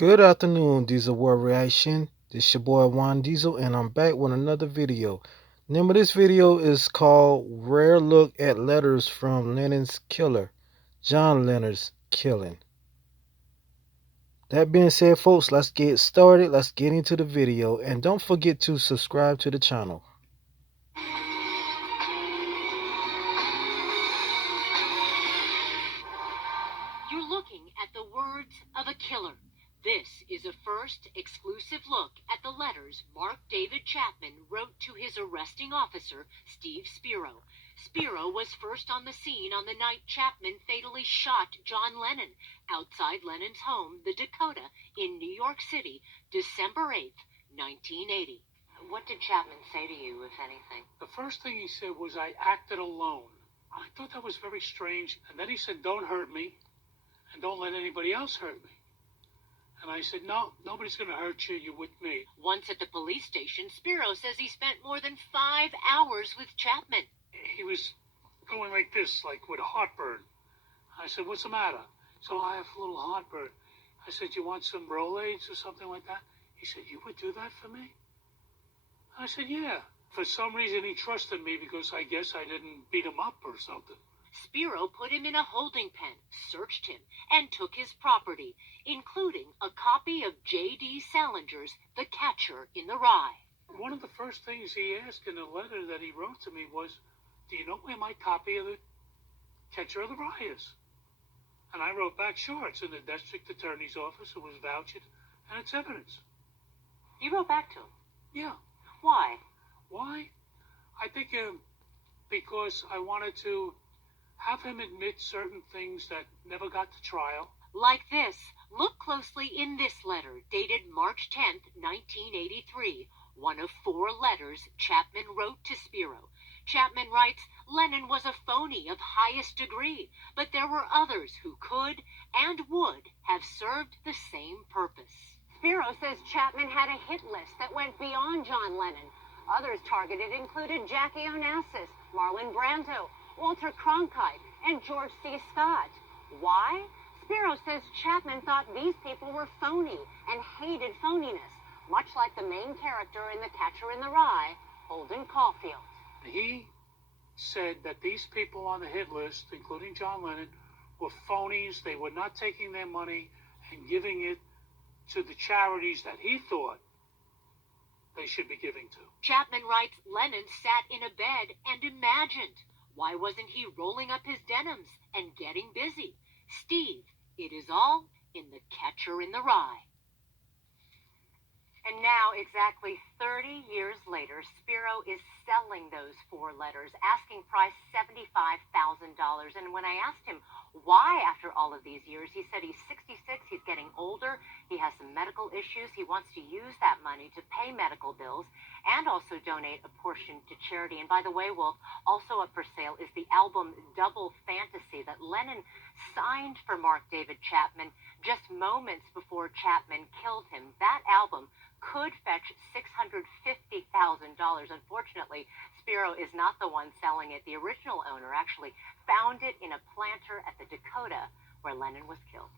Good afternoon, Diesel War Reaction. This your boy Juan Diesel, and I'm back with another video. Name of this video is called Rare Look at Letters from Lennon's Killer, John Lennon's Killing. That being said, folks, let's get started. Let's get into the video, and don't forget to subscribe to the channel. You're looking at the words of a killer. This is a first exclusive look at the letters Mark David Chapman wrote to his arresting officer, Steve Spiro. Spiro was first on the scene on the night Chapman fatally shot John Lennon outside Lennon's home, the Dakota, in New York City, December 8th, 1980. What did Chapman say to you, if anything? The first thing he said was, I acted alone. I thought that was very strange. And then he said, don't hurt me. And don't let anybody else hurt me. And I said, no, nobody's going to hurt you. You're with me. Once at the police station, Spiro says he spent more than 5 hours with Chapman. He was going like this, like with heartburn. I said, what's the matter? So I have a little heartburn. I said, you want some Rolaids or something like that? He said, you would do that for me? I said, yeah. For some reason, he trusted me because I guess I didn't beat him up or something. Spiro put him in a holding pen, searched him, and took his property, including a copy of J.D. Salinger's The Catcher in the Rye. One of the first things he asked in a letter that he wrote to me was, do you know where my copy of The Catcher in the Rye is? And I wrote back, sure, it's in the district attorney's office. It was vouched, and it's evidence. You wrote back to him? Yeah. Why? Why? I think because I wanted to have him admit certain things that never got to trial. Like this. Look closely in this letter, dated March 10th, 1983, one of 4 letters Chapman wrote to Spiro. Chapman writes, Lennon was a phony of highest degree, but there were others who could and would have served the same purpose. Spiro says Chapman had a hit list that went beyond John Lennon. Others targeted included Jackie Onassis, Marlon Brando, Walter Cronkite, and George C. Scott. Why? Spiro says Chapman thought these people were phony and hated phoniness, much like the main character in The Catcher in the Rye, Holden Caulfield. He said that these people on the hit list, including John Lennon, were phonies. They were not taking their money and giving it to the charities that he thought they should be giving to. Chapman writes Lennon sat in a bed and imagined. Why wasn't he rolling up his denims and getting busy? Steve, it is all in The Catcher in the Rye. And now, exactly 30 years later, Spiro is selling those 4 letters, asking price $75,000. And when I asked him why after all of these years, he said he's 66, he's getting older, he has some medical issues, he wants to use that money to pay medical bills and also donate a portion to charity. And by the way, Wolf, also up for sale is the album Double Fantasy that Lennon signed for Mark David Chapman just moments before Chapman killed him. That album could fetch $650,000. Unfortunately, Spiro is not the one selling it. The original owner actually found it in a planter at the Dakota where Lennon was killed.